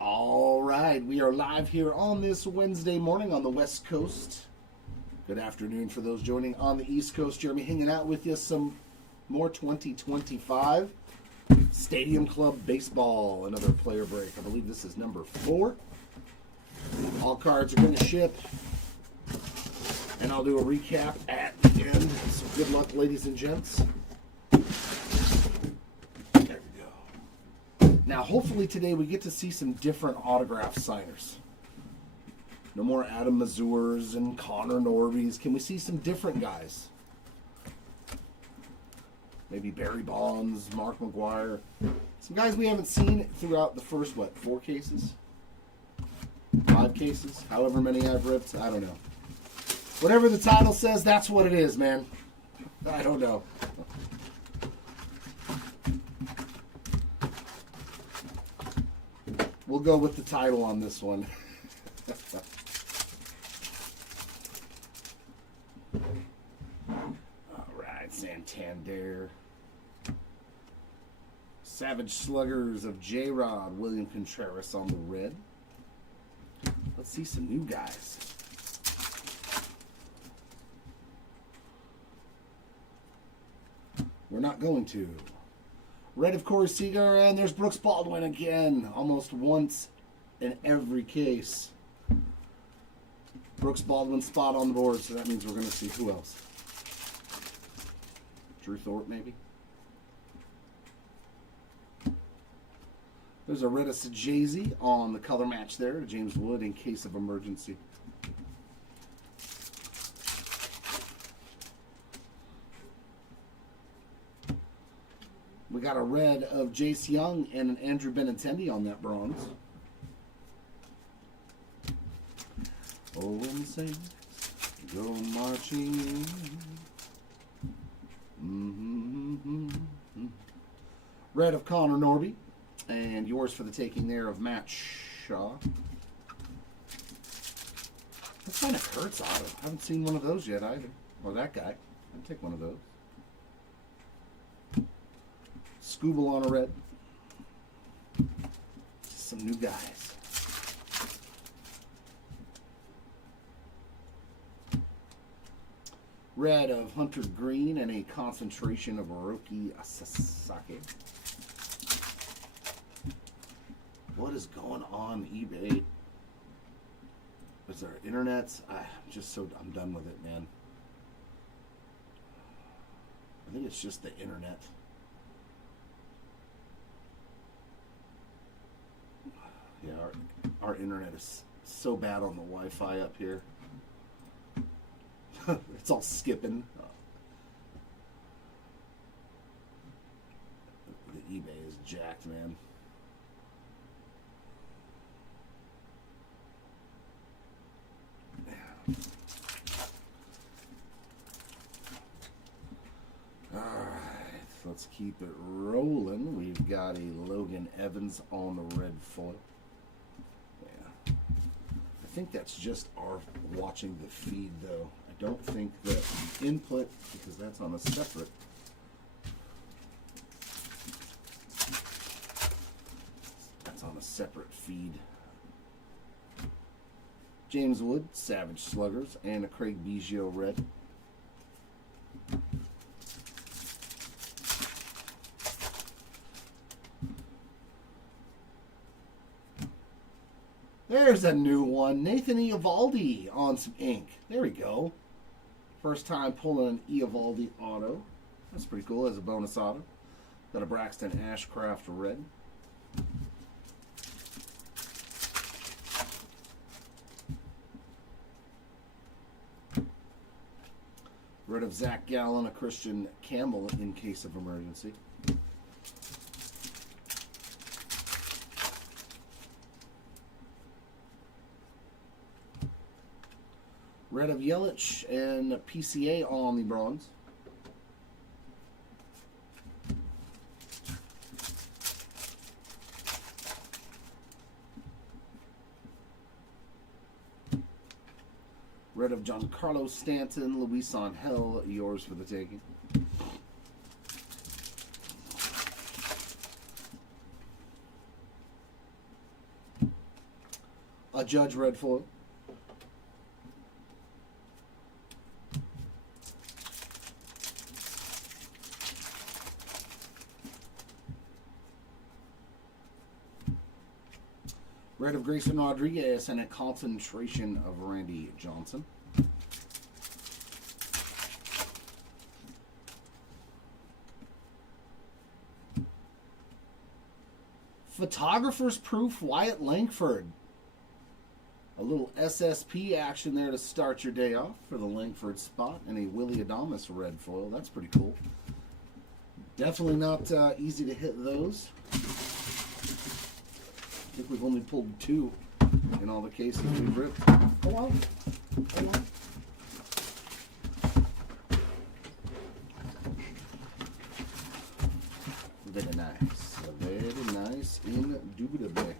All right, we are live here on this Wednesday morning on the West Coast. Good afternoon for those joining on the East Coast. Jeremy hanging out with you. Some more 2025 Stadium Club Baseball. Another player break. I believe this is number 4. All cards are going to ship. And I'll do a recap at the end. So good luck, ladies and gents. Now, hopefully today we get to see some different autograph signers. No more Adam Mazurs and Connor Norbys. Can we see some different guys? Maybe Barry Bonds, Mark McGuire. Some guys we haven't seen throughout the first, 4 cases? 5 cases? However many I've ripped, I don't know. Whatever the title says, that's what it is, man. I don't know. We'll go with the title on this one. All right, Santander. Savage Sluggers of J-Rod, William Contreras on the red. Let's see some new guys. We're not going to. Red of Corey Seager, and there's Brooks Baldwin again. Almost once in every case. Brooks Baldwin spot on the board, so that means we're going to see who else. Drew Thorpe, maybe? There's a red of Sajazi on the color match there. James Wood in case of emergency. We got a red of Jace Young and an Andrew Benintendi on that bronze. Oh, when saints go marching. Red of Connor Norby. And yours for the taking there of Matt Shaw. That's kind of Kurt's auto. I haven't seen one of those yet either. Or that guy. I'd take one of those. Scooble on a red. Some new guys. Red of Hunter Green and a concentration of Oroki Sasaki. What is going on eBay? Is there internet? I'm done with it, man. I think it's just the internet. Yeah, our internet is so bad on the Wi-Fi up here. It's all skipping. The eBay is jacked, man. All right, let's keep it rolling. We've got a Logan Evans on the red foil. I think that's just our watching the feed, though. I don't think that input, because that's on a separate. That's on a separate feed. James Wood, Savage Sluggers, and a Craig Biggio red. There's a new one. Nathan Eovaldi on some ink. There we go. First time pulling an Eovaldi auto. That's pretty cool as a bonus auto. Got a Braxton Ashcraft red. Red of Zach Gallen, a Christian Campbell in case of emergency. Red of Yelich and PCA on the bronze. Red of Giancarlo Stanton, Luis Angel, yours for the taking. A Judge red foil. Red of Grayson Rodriguez and a concentration of Randy Johnson. Photographer's Proof Wyatt Langford. A little SSP action there to start your day off for the Langford spot. And a Willie Adames red foil. That's pretty cool. Definitely not easy to hit those. I think we've only pulled 2 in all the cases we've ripped. Hold on. Hold on. Very nice. Very nice. Indubitably.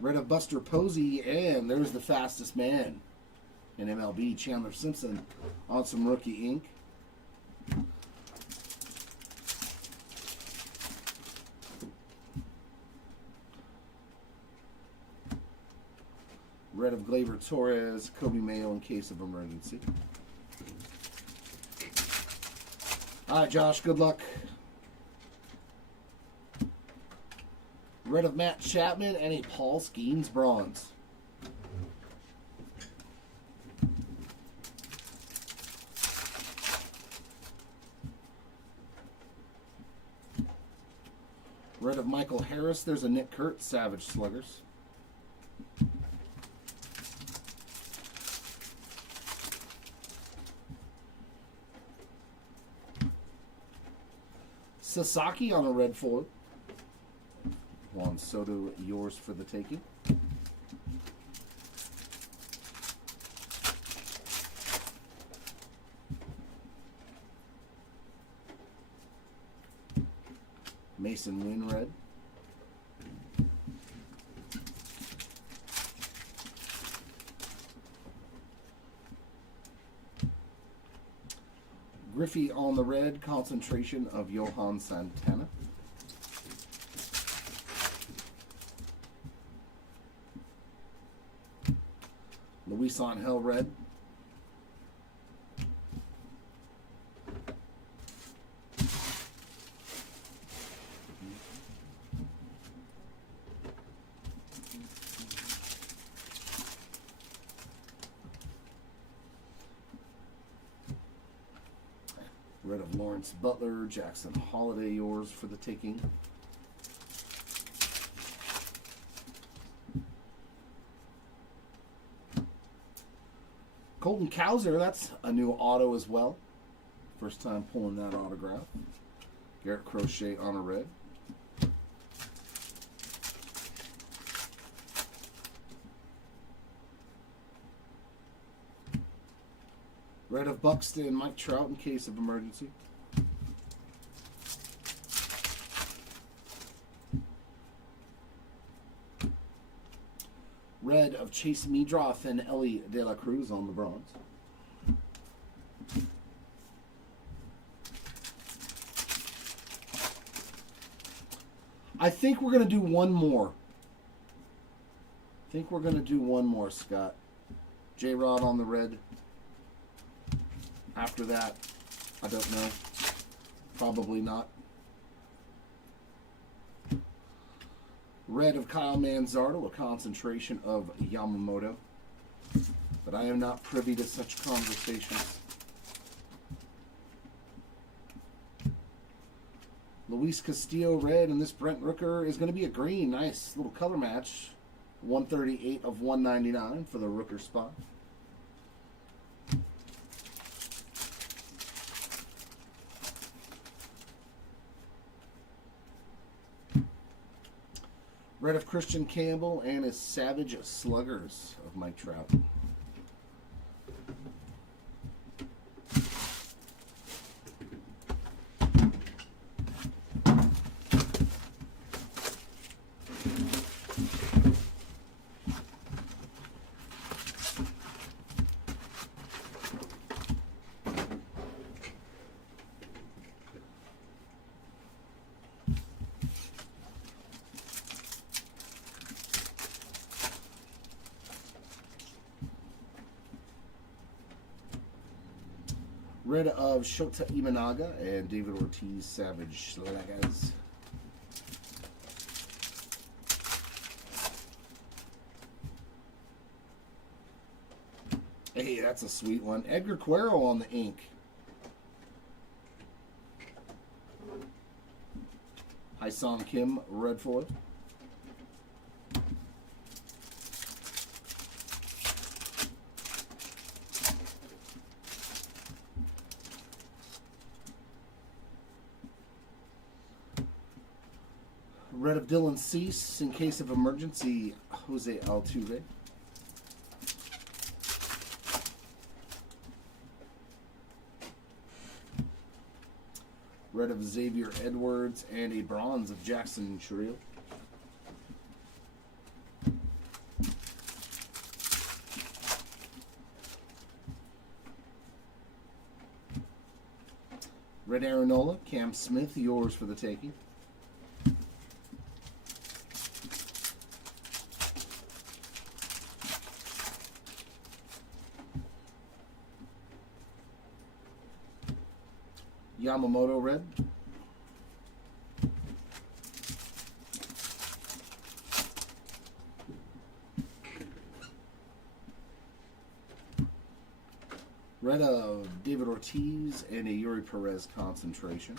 Red of Buster Posey, and there's the fastest man in MLB, Chandler Simpson, on some rookie ink. Red of Gleyber Torres, Kobe Mayo in case of emergency. All right, Josh, good luck. Red of Matt Chapman and a Paul Skeens bronze. Red of Michael Harris. There's a Nick Kurtz Savage Sluggers. Sasaki on a red foil. Juan Soto, yours for the taking. Mason Winred. Griffey on the red, concentration of Johan Santana. Luis Angel red. Red of Lawrence Butler, Jackson Holiday, yours for the taking. Colton Cowser, that's a new auto as well. First time pulling that autograph. Garrett Crochet on a red. Red of Buxton, Mike Trout in case of emergency. Red of Chase Meadroth and Ellie De La Cruz on the bronze. I think we're going to do one more. Scott. J-Rod on the red. After that, I don't know. Probably not. Red of Kyle Manzardo, a concentration of Yamamoto. But I am not privy to such conversations. Luis Castillo red, and this Brent Rooker is going to be a green. Nice little color match. 138 of 199 for the Rooker spot. Red of Christian Campbell and his Savage Sluggers of Mike Trout. Red of Shota Imanaga and David Ortiz Savage Slaggers. Hey, that's a sweet one. Edgar Cuero on the ink. Hyson Kim, red foil. Red of Dylan Cease, in case of emergency, Jose Altuve. Red of Xavier Edwards and a bronze of Jackson Churriel. Red Aaronola, Cam Smith, yours for the taking. Yamamoto red. Red of David Ortiz and a Yuri Perez concentration.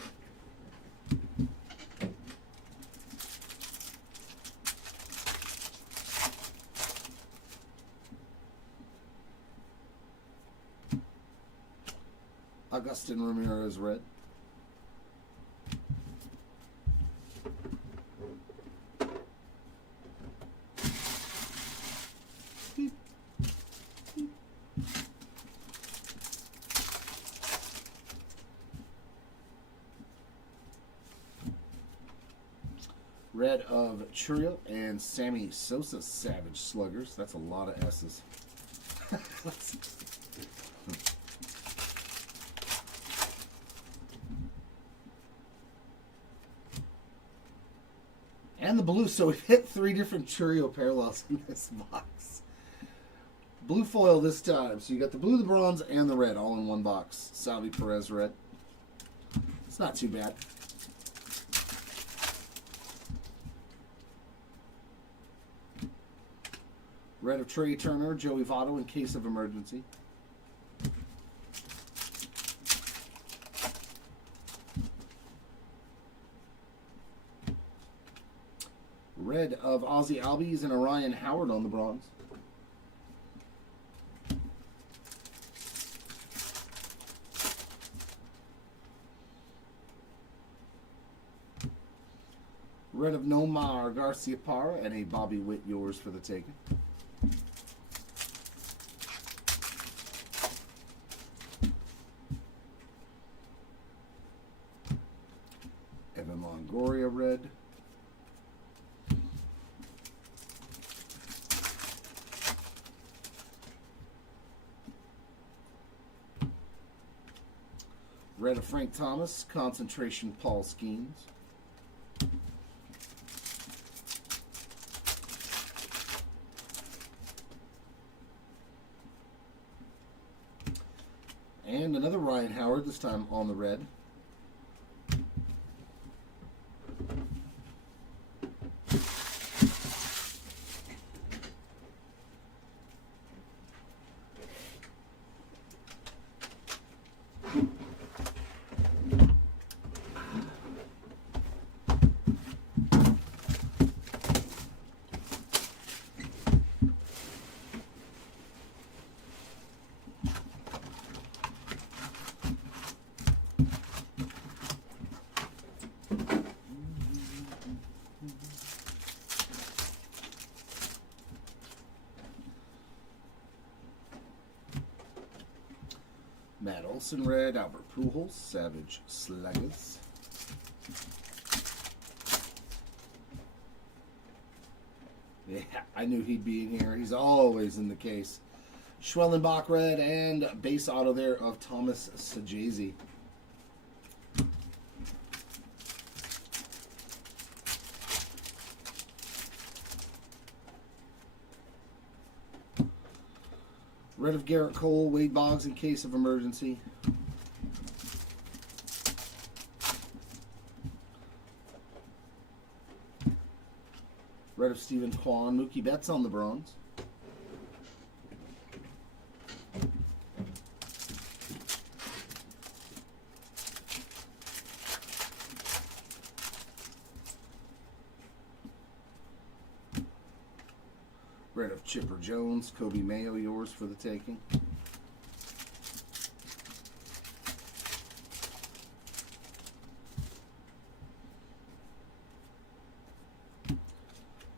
Agustin Ramirez red. Red of Churriel and Sammy Sosa Savage Sluggers. That's a lot of S's. And the blue, so we've hit 3 different Churriel parallels in this box. Blue foil this time. So you got the blue, the bronze, and the red all in one box. Salvi Perez red. It's not too bad. Red of Trey Turner, Joey Votto in case of emergency. Red of Ozzie Albies and Orion Howard on the bronze. Red of Nomar Garciaparra and a Bobby Witt, yours for the taking. Evan Longoria red. Red of Frank Thomas, concentration Paul Skeens. And another Ryan Howard, this time on the red. Matt Olson red, Albert Pujols, Savage Sluggers. Yeah, I knew he'd be in here. He's always in the case. Schwellenbach red and base auto there of Thomas Sajazi. Red of Garrett Cole, Wade Boggs in case of emergency. of Stephen Kwan, Mookie Betts on the bronze. Red of Chipper Jones, Kobe Mayo, yours for the taking.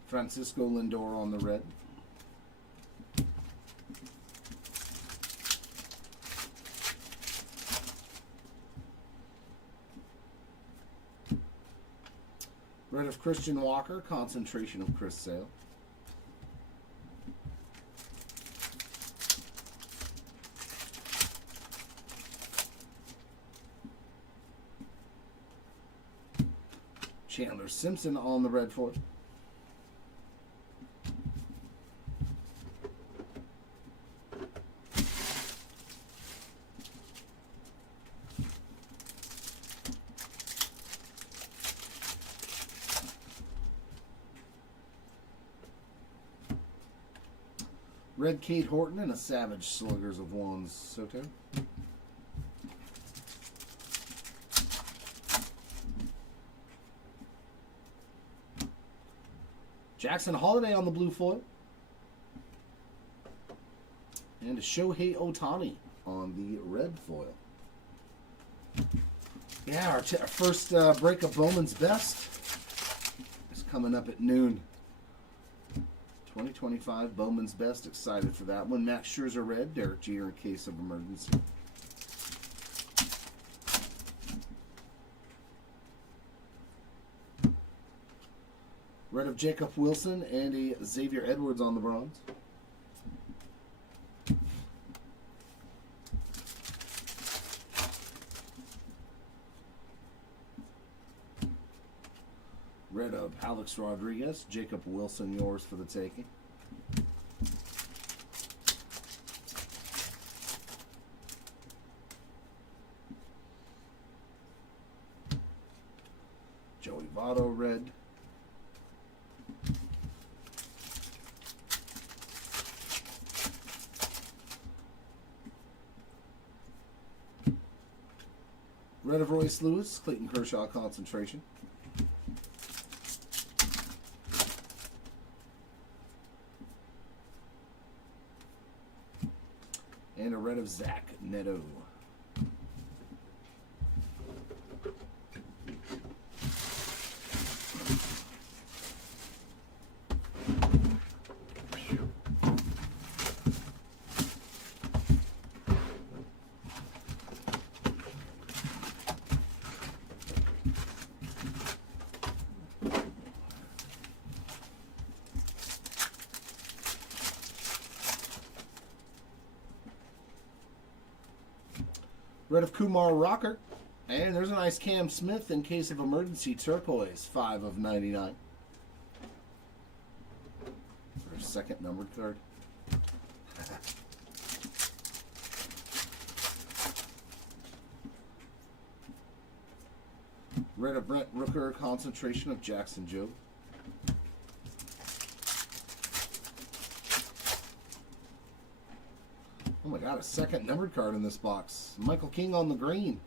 Francisco Lindor on the red. Red of Christian Walker, concentration of Chris Sale. Chandler Simpson on the red foil. Red Kate Horton and a Savage Sluggers of Juan Soto. Jackson Holiday on the blue foil. And a Shohei Ohtani on the red foil. Yeah, our first break of Bowman's Best is coming up at noon. 2025 Bowman's Best. Excited for that one. Max Scherzer red. Derek Jeter in case of emergency. Red of Jacob Wilson and a Xavier Edwards on the bronze. Red of Alex Rodriguez, Jacob Wilson, yours for the taking. Joey Votto red. Red of Royce Lewis, Clayton Kershaw concentration. And a red of Zach Neto. Red of Kumar Rocker. And there's a nice Cam Smith in case of emergency turquoise, 5 of 99. Our second numbered card. Red of Brent Rooker, concentration of Jackson Jobe. Oh my God, a second numbered card in this box. Michael King on the green.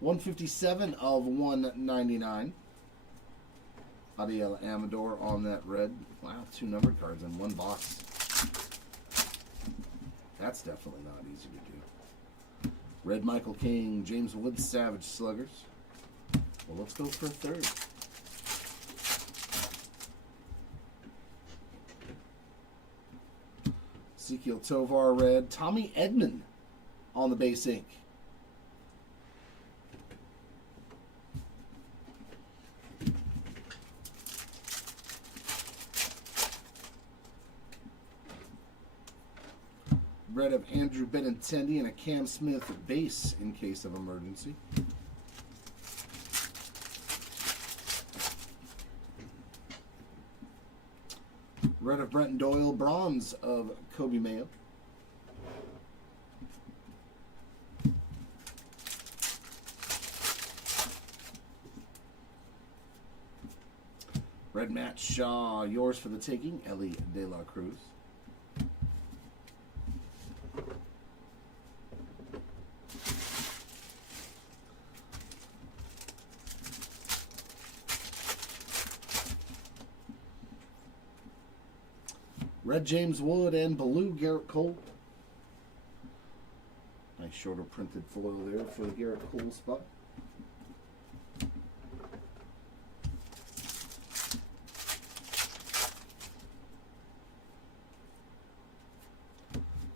157 of 199. Adiel Amador on that red. Wow, 2 numbered cards in one box. That's definitely not easy to do. Red Michael King, James Woods Savage Sluggers. Well, let's go for a third. Ezekiel Tovar red. Tommy Edman on the base ink. Red of Andrew Benintendi and a Cam Smith base in case of emergency. Red of Brenton Doyle, bronze of Kobe Mayo. Red Matt Shaw, yours for the taking, Ellie De La Cruz. Red James Wood and blue Garrett Cole. Nice shorter printed foil there for the Garrett Cole spot.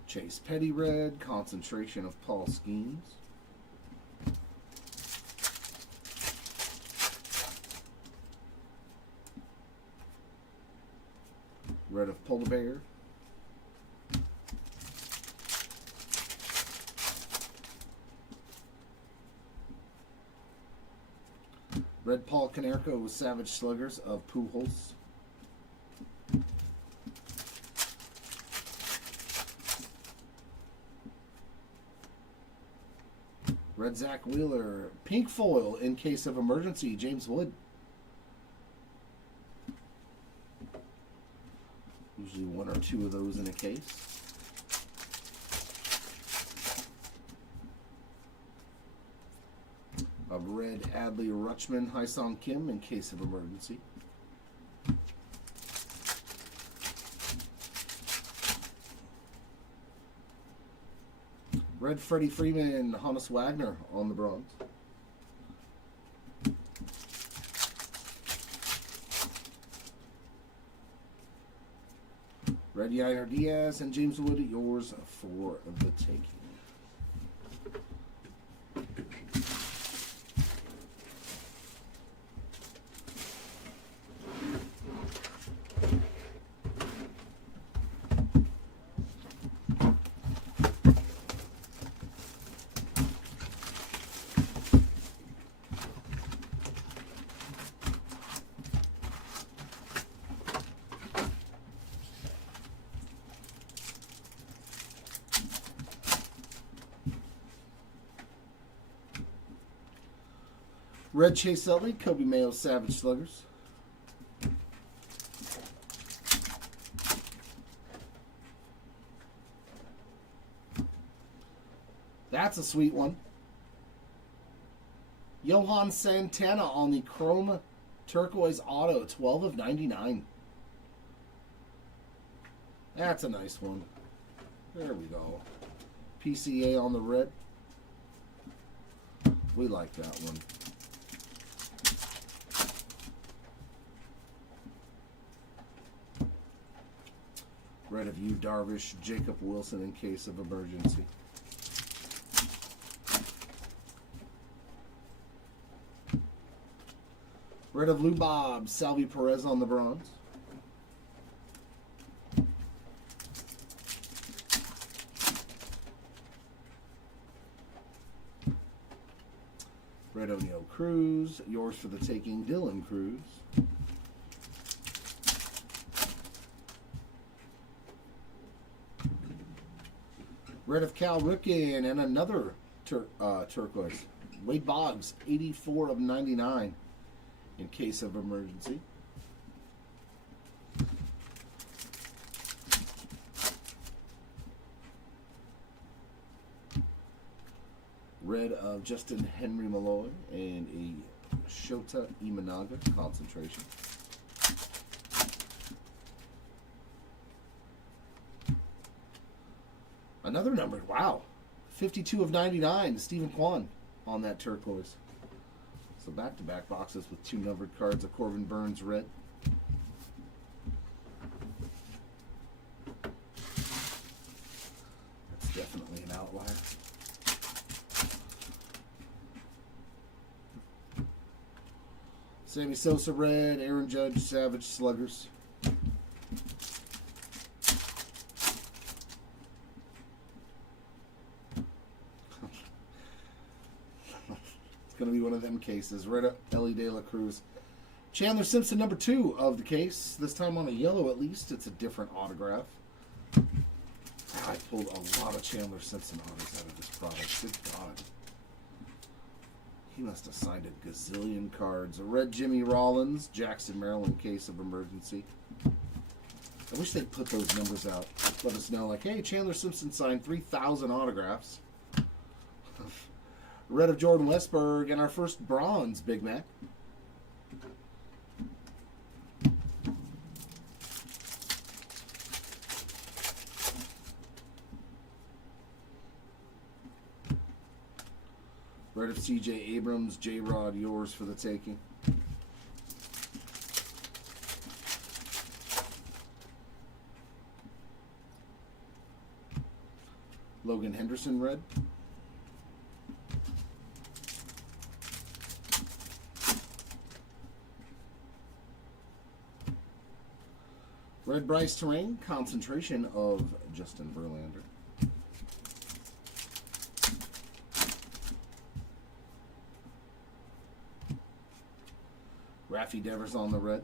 Chase Petty red, concentration of Paul Skeens. Red of Polar Bear. Red Paul Canerco with Savage Sluggers of Pujols. Red Zach Wheeler, pink foil in case of emergency, James Wood. Usually one or two of those in a case. A red Adley Rutschman, Hyesung Kim in case of emergency. Red Freddie Freeman, Honus Wagner on the bronze. Red Yainer Diaz and James Wood, yours for the taking. Red Chase Utley, Kobe Mayo Savage Sluggers. That's a sweet one. Johan Santana on the Chrome Turquoise Auto, 12 of 99. That's a nice one. There we go. PCA on the red. We like that one. Red of you, Darvish, Jacob Wilson in case of emergency. Red of Lou Bob, Salvi Perez on the bronze. Red O'Neill Cruz, yours for the taking, Dylan Cruz. Red of Cal Ripken and another turquoise. Wade Boggs, 84 of 99 in case of emergency. Red of Justin Henry Malloy and a Shota Imanaga concentration. Another numbered, wow. 52 of 99, Stephen Kwan on that turquoise. So back-to-back boxes with two numbered cards of Corbin Burns red. That's definitely an outlier. Sammy Sosa red, Aaron Judge Savage Sluggers. Going to be one of them cases. Red Ellie De La Cruz. Chandler Simpson, number 2 of the case. This time on a yellow at least. It's a different autograph. I pulled a lot of Chandler Simpson autos out of this product. Good God. He must have signed a gazillion cards. A red Jimmy Rollins, Jackson, Maryland, case of emergency. I wish they'd put those numbers out. Let us know, like, hey, Chandler Simpson signed 3,000 autographs. Red of Jordan Westberg, and our first bronze, Big Mac. Red of C.J. Abrams, J-Rod, yours for the taking. Logan Henderson, red. Red Bryce Terrain, concentration of Justin Verlander. Raffy Devers on the red.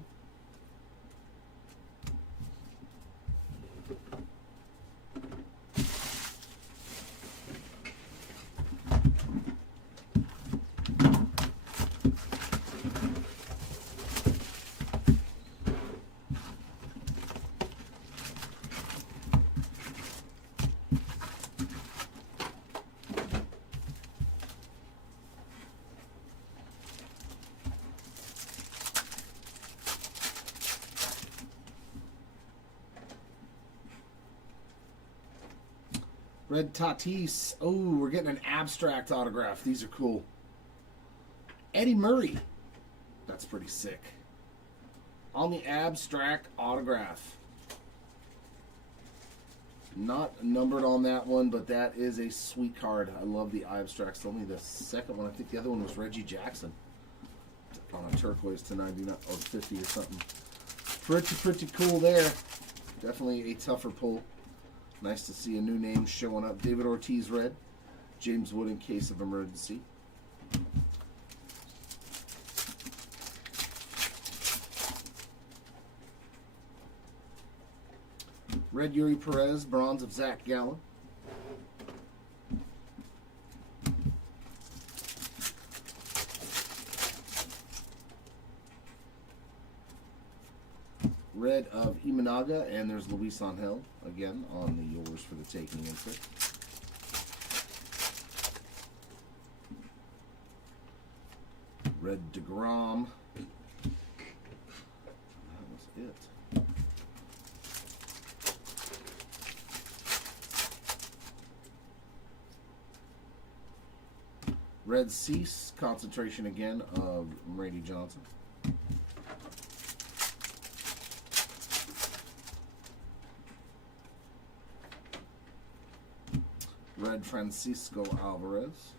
Red Tatis. Oh, we're getting an abstract autograph. These are cool. Eddie Murray. That's pretty sick. On the abstract autograph. Not numbered on that one, but that is a sweet card. I love the abstracts. Only the second one. I think the other one was Reggie Jackson. On a turquoise to 99 or 50 or something. Pretty cool there. Definitely a tougher pull. Nice to see a new name showing up. David Ortiz, red. James Wood in case of emergency. Red Yuri Perez, bronze of Zach Gallen. Red of Imanaga, and there's Luis Angel again on the yours for the taking insert. Red DeGrom. That was it. Red Cease, concentration again of Brady Johnson. Red Francisco Alvarez.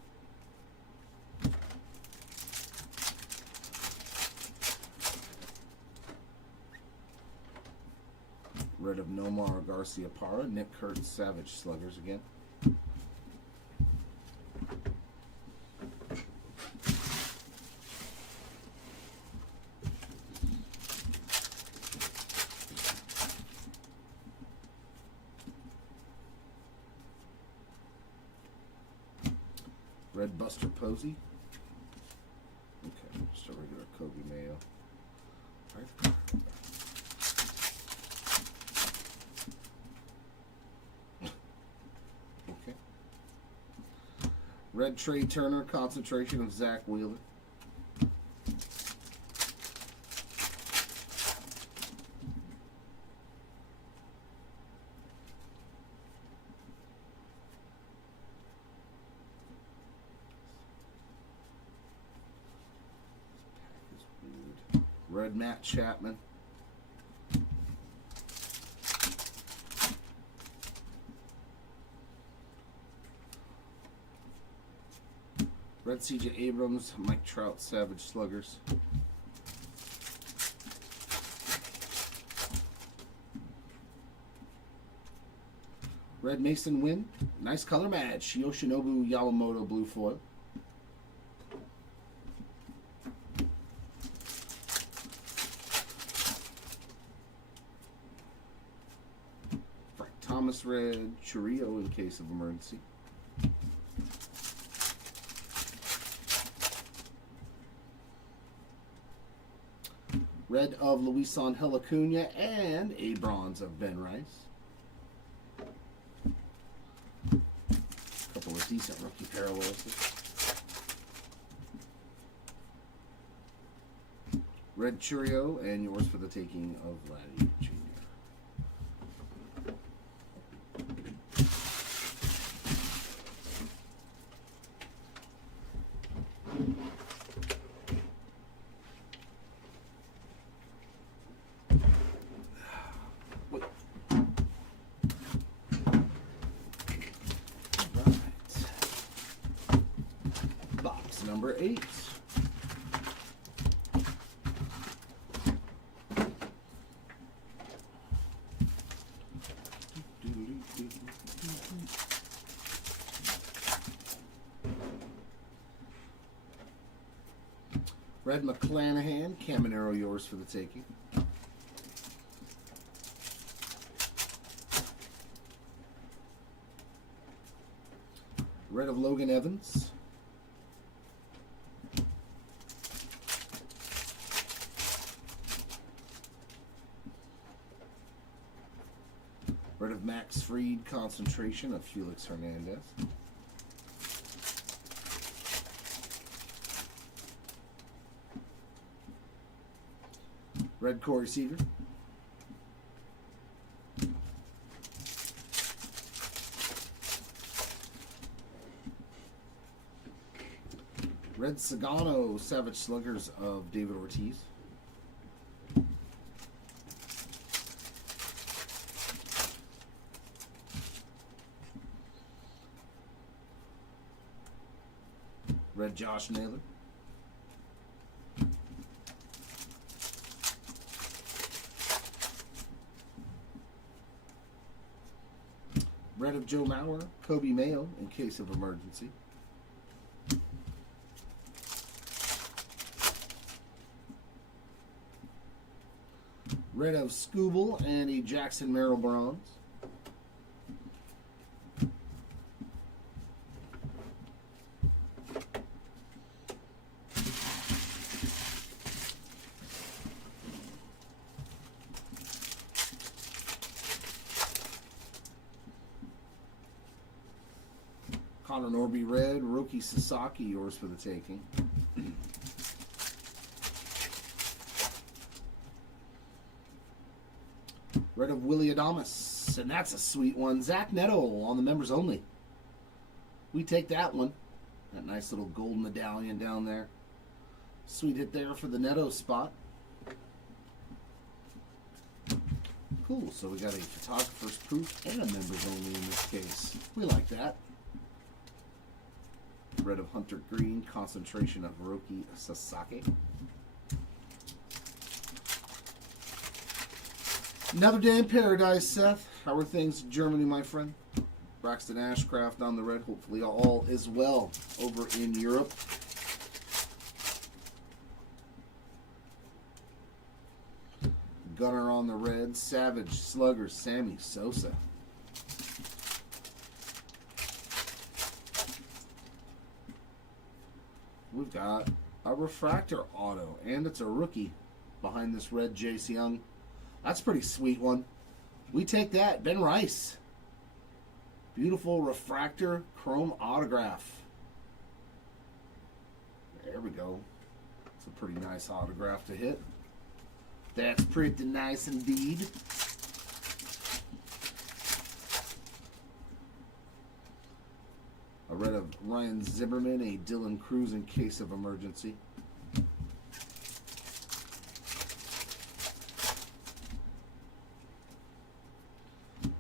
Red of Nomar Garcia Parra. Nick Kurtz, Savage Sluggers again. Red Buster Posey. Okay, just a regular Kobe Mayo. Right. Okay. Red Trey Turner, concentration of Zach Wheeler. Red Matt Chapman. Red C.J. Abrams, Mike Trout, Savage Sluggers. Red Mason Wynn, nice color match. Yoshinobu Yamamoto, blue foil. Thomas red, Churrillo in case of emergency. red of Luisson Acuna, and a bronze of Ben Rice. A couple of decent rookie parallels. Red Churio, and yours for the taking of Vladdy Jr. Box number 8. Red McClanahan, Caminero, yours for the taking. Red of Logan Evans. Red of Max Fried, concentration of Felix Hernandez. Red Corey Seager. Red Sagano, Savage Sluggers of David Ortiz. Red Josh Naylor. Red of Joe Mauer, Kobe Mayo, in case of emergency. Red of Scooble and a Jackson Merrill bronze. Connor Norby red, Roki Sasaki, yours for the taking. Red of Willie Adames, and that's a sweet one. Zach Neto on the members only. We take that one. That nice little gold medallion down there. Sweet hit there for the Neto spot. Cool, so we got a photographer's proof and a members only in this case. We like that. Red of Hunter Green, concentration of Roki Sasaki. Another day in paradise, Seth. How are things in Germany, my friend? Braxton Ashcraft on the red. Hopefully all is well over in Europe. Gunner on the red. Savage Slugger, Sammy Sosa. We've got a refractor auto, and it's a rookie behind this red Jace Young. That's a pretty sweet one. We take that. Ben Rice. Beautiful refractor chrome autograph. There we go. It's a pretty nice autograph to hit. That's pretty nice indeed. A red of Ryan Zimmerman, a Dylan Cruz in case of emergency.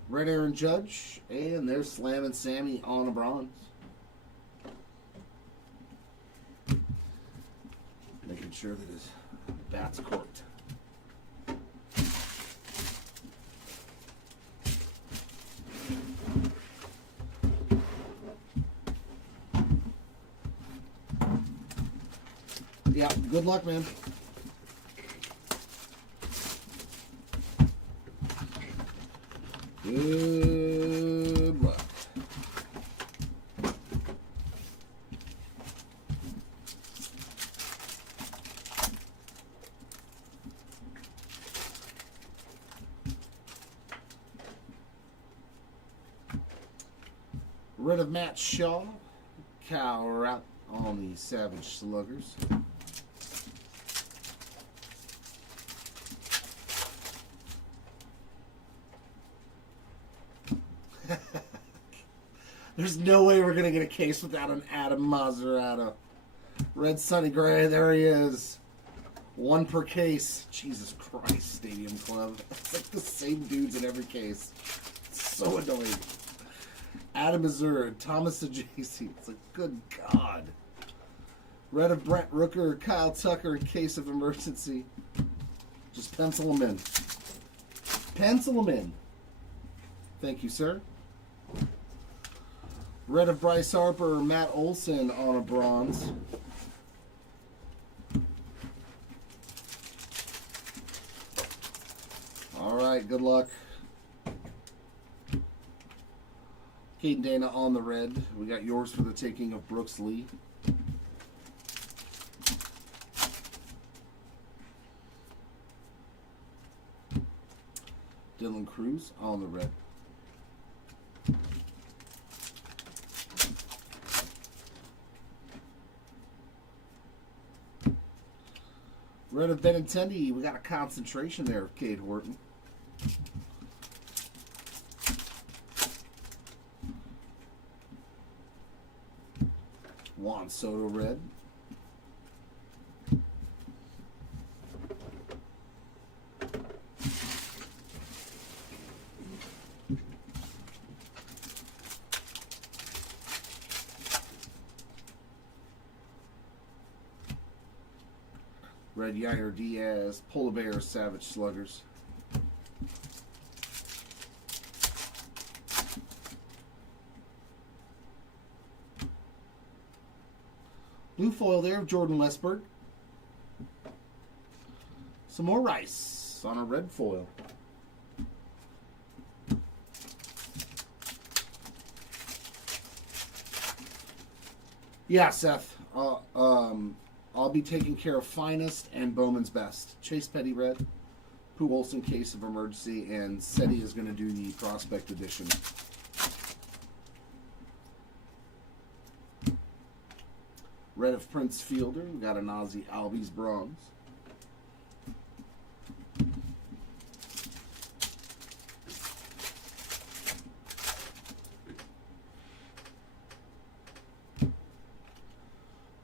Red Aaron Judge, and there's Slam and Sammy on a bronze. Making sure that his bat's corked. Yeah, good luck, man. Good luck. Red of Matt Shaw. Cal Rout on the Savage Sluggers. There's no way we're going to get a case without an Adam Maserati. Red Sunny Gray, there he is. One per case. Jesus Christ, Stadium Club. It's like the same dudes in every case. It's so annoying. Adam Azur, Thomas Ajacey. It's like, good God. Red of Brent Rooker, Kyle Tucker in case of emergency. Just pencil them in. Pencil them in. Thank you, sir. Red of Bryce Harper, Matt Olson on a bronze. All right, good luck. Kate and Dana on the red. We got yours for the taking of Brooks Lee. Dylan Cruz on the red. Red of Benintendi. We got a concentration there of Cade Horton. Juan Soto red. Red Yair Diaz, Polar Bear, Savage Sluggers. Blue foil there of Jordan Westberg. Some more Rice on a red foil. Yeah, Seth. I'll be taking care of Finest and Bowman's Best. Chase Petty red. Pooh Olsen case of emergency, and SETI is going to do the Prospect Edition. Red of Prince Fielder. We got a Nazi Albies bronze.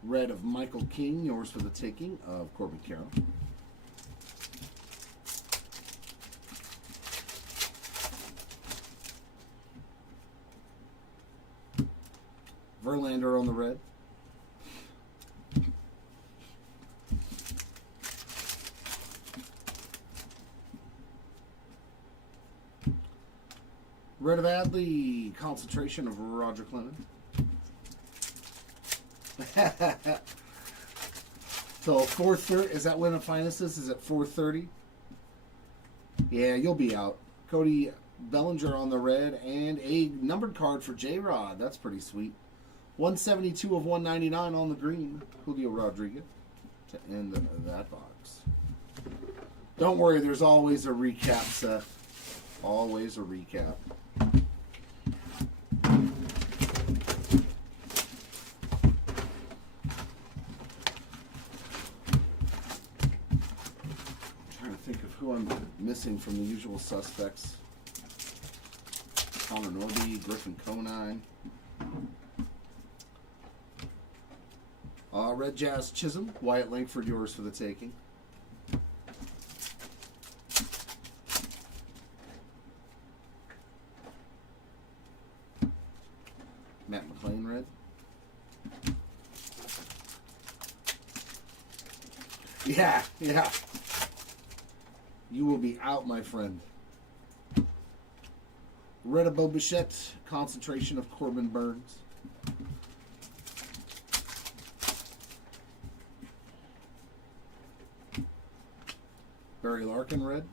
Red of Michael King, yours for the taking of Corbin Carroll. Verlander on the red. Red of Adley, concentration of Roger Clemens. So 4:30, is that when the finest is? Is it 4:30? Yeah, you'll be out. Cody Bellinger on the red, and a numbered card for J-Rod. That's pretty sweet. 172 of 199 on the green. Julio Rodriguez to end that box. Don't worry, there's always a recap, Seth. Always a recap. Who I'm missing from the usual suspects. Connor Norby, Griffin Conine. Red Jazz Chisholm, Wyatt Langford, yours for the taking. Matt McLean red. Yeah. You will be out, my friend. Red of Bo Bichette, concentration of Corbin Burns. Barry Larkin red.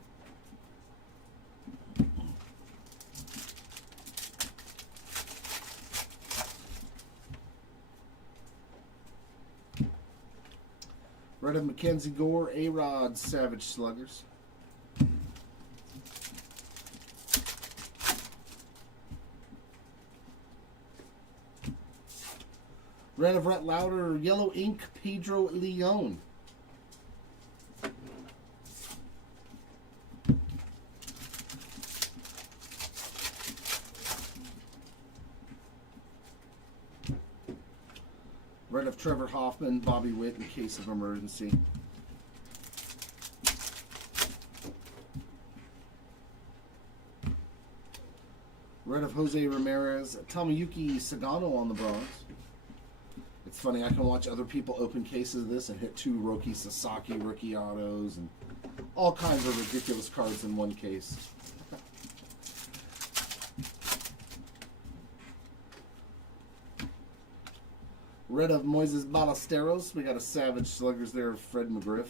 Red of Mackenzie Gore, A-Rod, Savage Sluggers. Red of Rhett Lauder, yellow ink, Pedro Leon. Red of Trevor Hoffman, Bobby Witt in case of emergency. Red of Jose Ramirez, Tomoyuki Sagano on the bronze. It's funny, I can watch other people open cases of this and hit 2 Roki Sasaki rookie autos and all kinds of ridiculous cards in one case. Red of Moises Ballesteros. We got a Savage Sluggers there of Fred McGriff.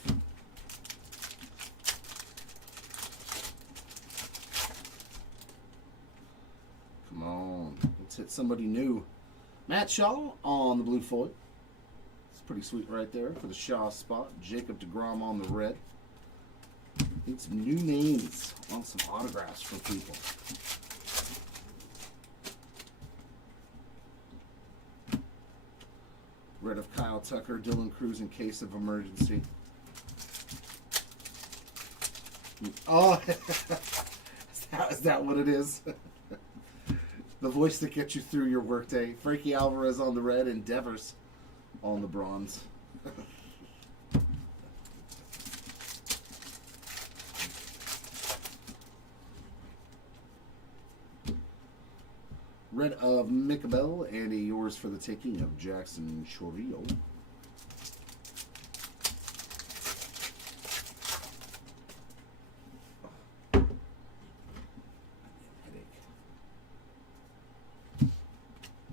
Come on. Let's hit somebody new. Matt Shaw on the blue foil. It's pretty sweet right there for the Shaw spot. Jacob deGrom on the red. Need some new names on some autographs for people. Red of Kyle Tucker, Dylan Cruz in case of emergency. Oh, is that what it is? The voice that gets you through your workday. Frankie Alvarez on the red and Devers on the bronze. Red of Micabel and a yours for the taking of Jackson Chorillo.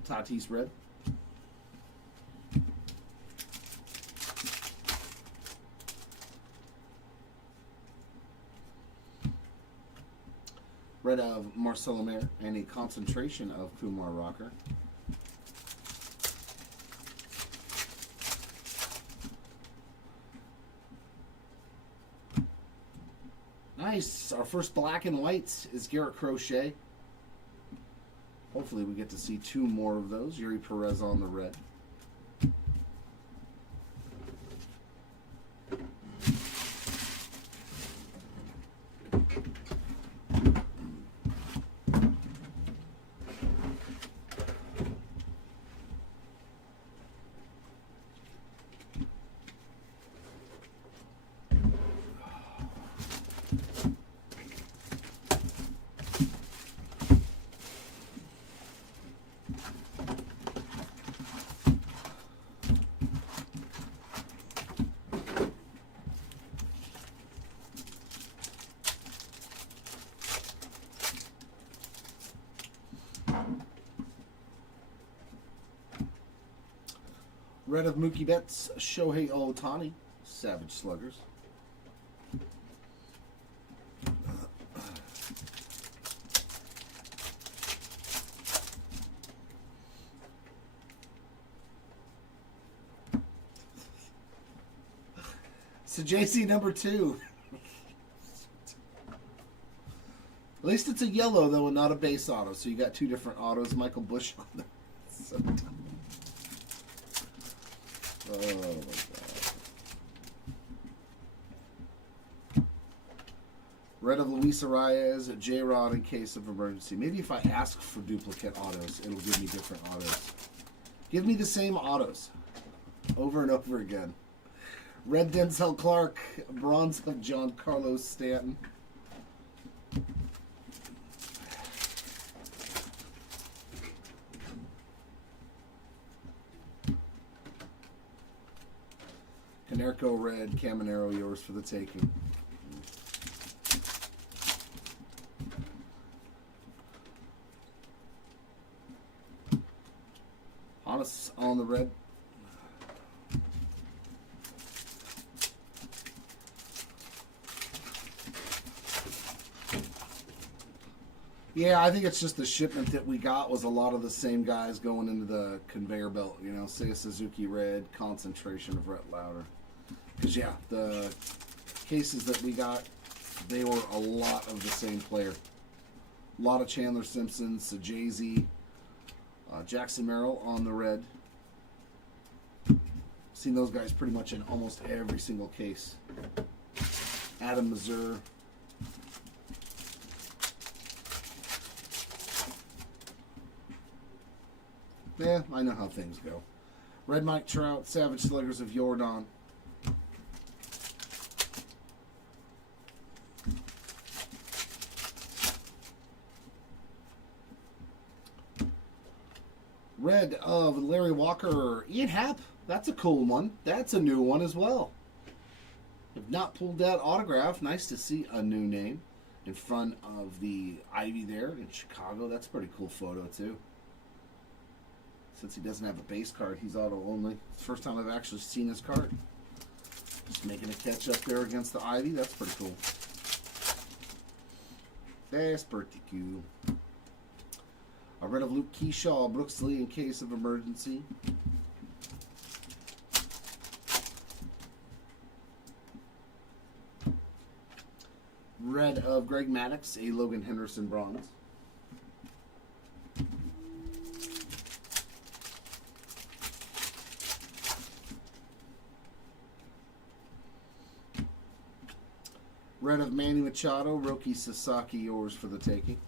Tatis red. Red of Marcelo Mayer and a concentration of Kumar Rocker. Nice. Our first black and whites is Garrett Crochet. Hopefully we get to see 2 more of those. Yuri Perez on the red. Red of Mookie Betts, Shohei Ohtani, Savage Sluggers. So JC number 2. At least it's a yellow though and not a base auto. So you got 2 different autos. Michael Busch on there. So oh my God. Red of Luis Arias, J-Rod in case of emergency. Maybe if I ask for duplicate autos, it'll give me different autos. Give me the same autos over and over again. Red Denzel Clark, bronze of John Carlos Stanton. Canerco red, Caminero, yours for the taking. Honest on the red. Yeah, I think it's just the shipment that we got was a lot of the same guys going into the conveyor belt. You know, Seiya Suzuki red, concentration of Rhett Lauder. Because, yeah, the cases that we got, they were a lot of the same player. A lot of Chandler Simpson, Sajazi, Jackson Merrill on the red. Seen those guys pretty much in almost every single case. Adam Mazur. Yeah, I know how things go. Red Mike Trout, Savage Sluggers of Jordan. Red of Larry Walker, Ian Happ. That's a cool one. That's a new one as well. Have not pulled that autograph. Nice to see a new name in front of the Ivy there in Chicago. That's a pretty cool photo too. Since he doesn't have a base card, he's auto only. It's the first time I've actually seen his card. Just making a catch up there against the Ivy. That's pretty cool. That's pretty cool. A red of Luke Keyshaw, Brooks Lee in case of emergency. Red of Greg Maddux, a Logan Henderson bronze. Red of Manny Machado, Roki Sasaki, yours for the taking.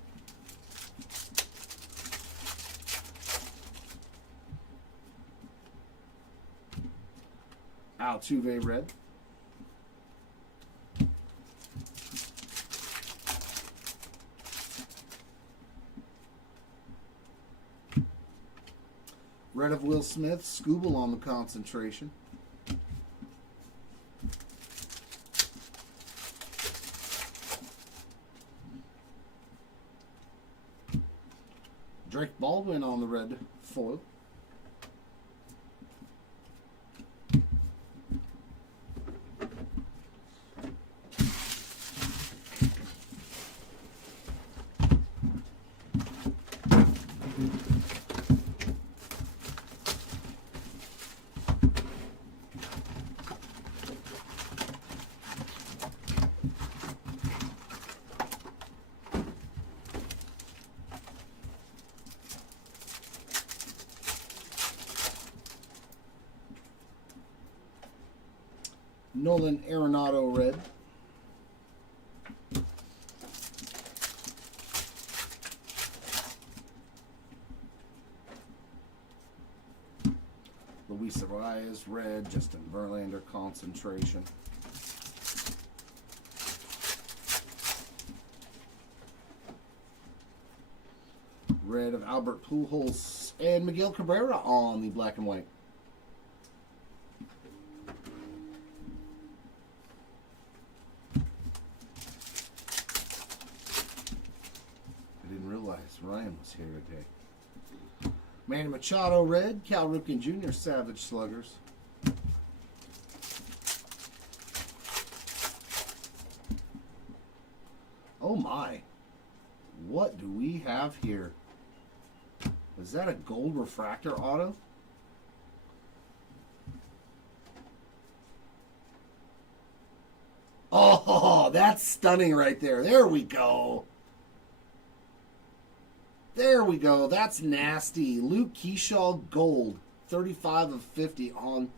Altuve red. Red of Will Smith, Scooble on the concentration. Drake Baldwin on the red foil. Nolan Arenado red. Luis Arias red. Justin Verlander concentration. Red of Albert Pujols and Miguel Cabrera on the black and white. Ryan was here today. Manny Machado red, Cal Ripken Jr. Savage Sluggers. Oh my. What do we have here? Is that a gold refractor auto? Oh, that's stunning right there. There we go. There we go. That's nasty. Luke Keyshaw gold. 35 of 50 on.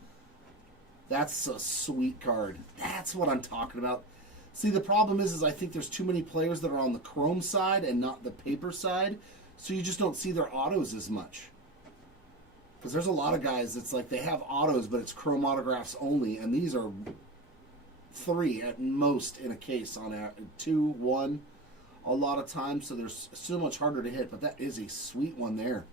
That's a sweet card. That's what I'm talking about. See, the problem is I think there's too many players that are on the chrome side and not the paper side. So you just don't see their autos as much. Because there's a lot of guys that's like they have autos, but it's chrome autographs only. And these are 3 at most in a case on 2, 1. A lot of times, so there's so much harder to hit, but that is a sweet one there.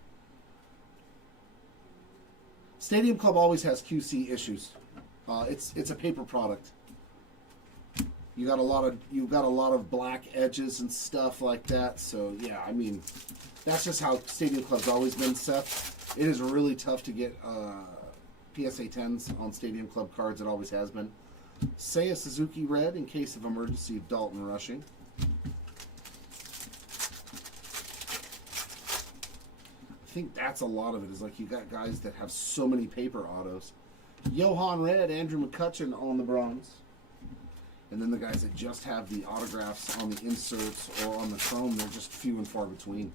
Stadium Club always has QC issues. It's a paper product. You've got a lot of black edges and stuff like that. So yeah, I mean, that's just how Stadium Club's always been, Seth. It is really tough to get PSA 10s on Stadium Club cards. It always has been. Seiya Suzuki red in case of emergency of Dalton rushing. I think that's a lot of it, is like you got guys that have so many paper autos. Johan red, Andrew McCutchen on the bronze. And then the guys that just have the autographs on the inserts or on the chrome, they're just few and far between.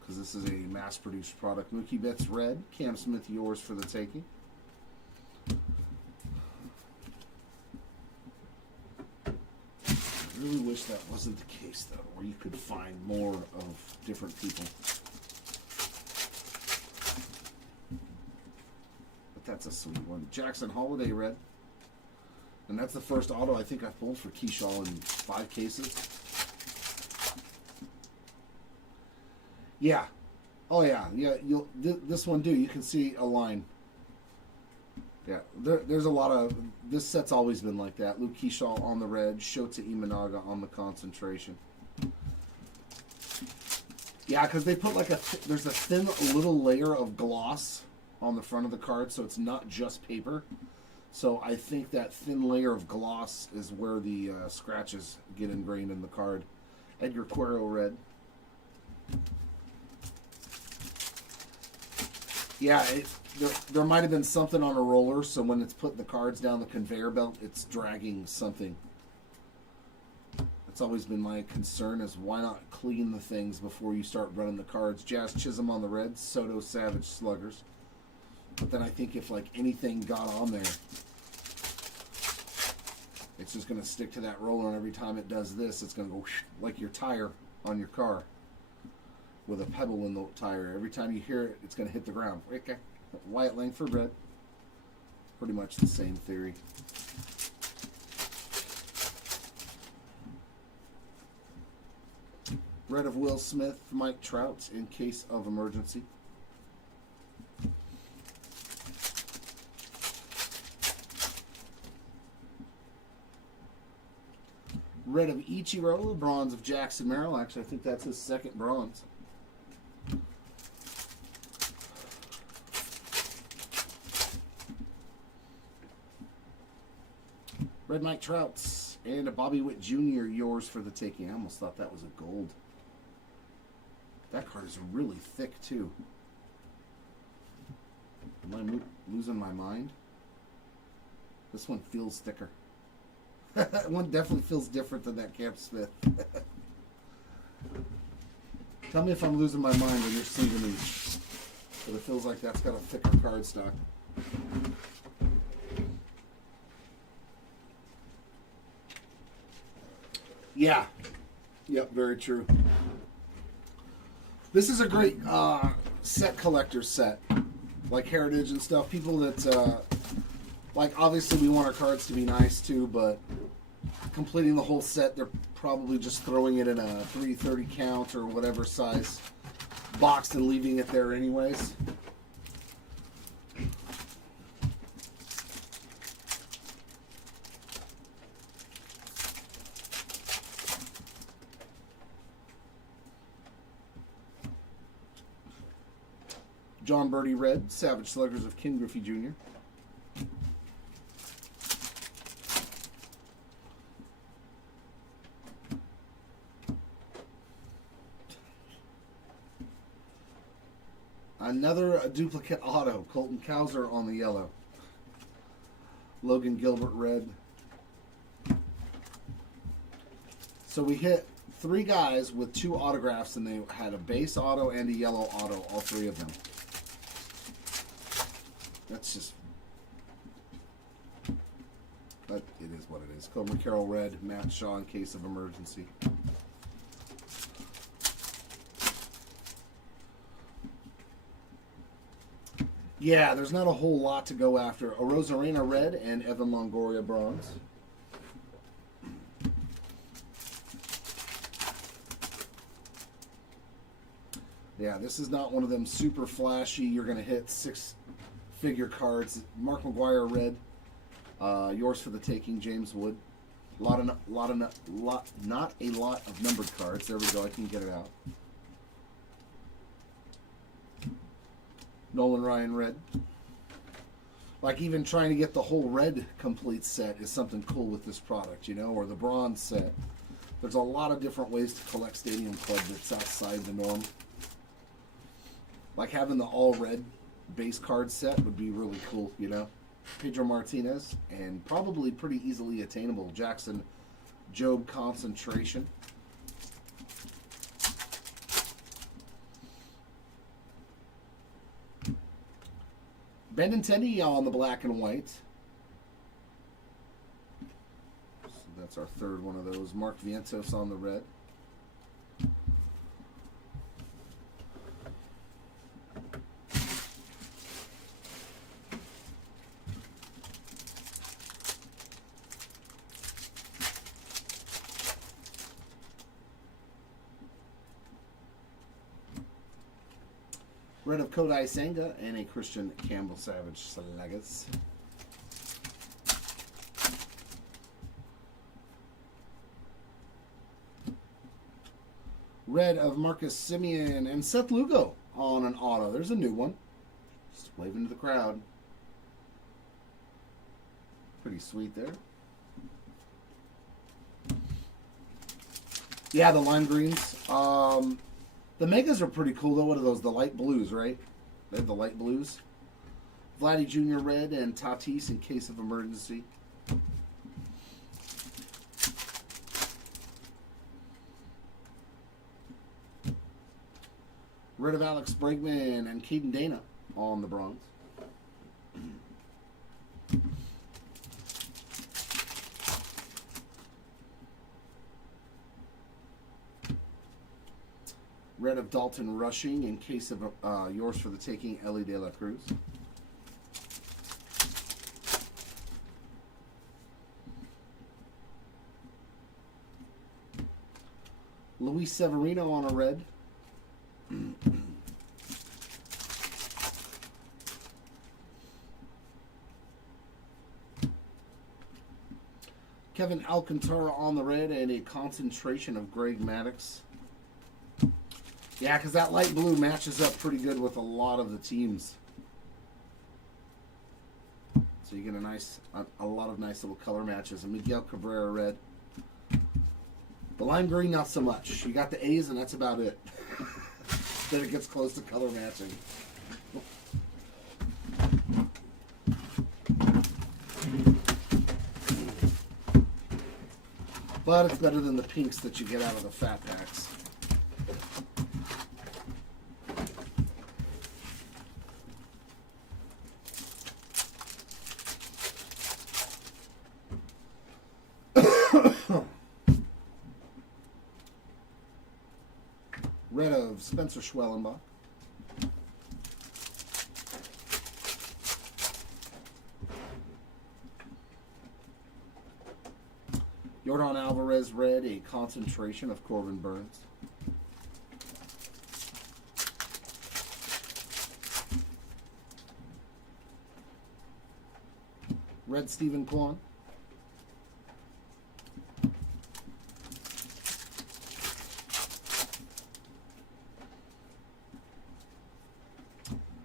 Because this is a mass-produced product. Mookie Betts red, Cam Smith yours for the taking. really wish that wasn't the case, though, where you could find more of different people. But that's a sweet one. Jackson Holiday red. And that's the first auto I think I've pulled for Keyshaw in 5 cases. Yeah. Oh, yeah. Yeah. This one, you can see a line. Yeah. There's a lot of... This set's always been like that. Luke Keyshaw on the red. Shota Imanaga on the concentration. Yeah, because they put like there's a thin little layer of gloss on the front of the card, so it's not just paper. So I think that thin layer of gloss is where the scratches get ingrained in the card. Edgar Cuero red. Yeah, there might have been something on a roller, so when it's putting the cards down the conveyor belt, it's dragging something. That's always been my concern, is why not clean the things before you start running the cards. Jazz Chisholm on the red, Soto Savage Sluggers. But then I think if like anything got on there, it's just going to stick to that roller, and every time it does this, it's going to go like your tire on your car with a pebble in the tire. Every time you hear it, it's going to hit the ground. Okay. Wyatt Langford red. Pretty much the same theory. Red of Will Smith, Mike Trout in case of emergency. Red of Ichiro, bronze of Jackson Merrill. Actually, I think that's his second bronze. Red Mike Trouts and a Bobby Witt Jr. yours for the taking. I almost thought that was a gold. That card is really thick too. Am I losing my mind? This one feels thicker. That one definitely feels different than that Camp Smith. Tell me if I'm losing my mind when you're seeing these. But it feels like that's got a thicker cardstock. Yeah. Yep, very true. This is a great set collector set. Like Heritage and stuff. People that, like, obviously we want our cards to be nice too, but completing the whole set, they're probably just throwing it in a 330 count or whatever size box and leaving it there anyways. John Birdie red, Savage Sluggers of Ken Griffey Jr. Another duplicate auto, Colton Cowser on the yellow. Logan Gilbert red. So we hit 3 guys with 2 autographs, and they had a base auto and a yellow auto, all 3 of them. That's just... But it is what it is. Coleman Carroll red, Matt Shaw in case of emergency. Yeah, there's not a whole lot to go after. A Rosarena red and Evan Longoria bronze. Yeah, this is not one of them super flashy, you're going to hit 6-figure cards. Mark McGuire red. Yours for the taking, James Wood. Not a lot of numbered cards. There we go, I can get it out. Nolan Ryan red. Like, even trying to get the whole red complete set is something cool with this product, you know, or the bronze set. There's a lot of different ways to collect Stadium Club that's outside the norm. Like having the all red base card set would be really cool, you know. Pedro Martinez, and probably pretty easily attainable, Jackson Job concentration. Benintendi on the black and white. So that's our third one of those. Mark Vientos on the red. Red of Kodai Senga and a Christian Campbell Savage Sluggers. Red of Marcus Simeon and Seth Lugo on an auto. There's a new one. Just waving to the crowd. Pretty sweet there. Yeah, the lime greens. The Megas are pretty cool, though. What are those? The light blues, right? They have the light blues. Vladdy Jr. red and Tatis in case of emergency. Red of Alex Bregman and Caden Dana on the bronze. Red of Dalton Rushing in case of yours for the taking, Ellie De La Cruz. Luis Severino on a red. Kevin Alcantara on the red and a concentration of Greg Maddux. Yeah, because that light blue matches up pretty good with a lot of the teams. So you get a lot of nice little color matches. And Miguel Cabrera red. The lime green, not so much. You got the A's, and that's about it. Then it gets close to color matching. But it's better than the pinks that you get out of the fat packs. Red of Spencer Schwellenbach. Yordan Alvarez red, a concentration of Corbin Burns. Red Stephen Kwan.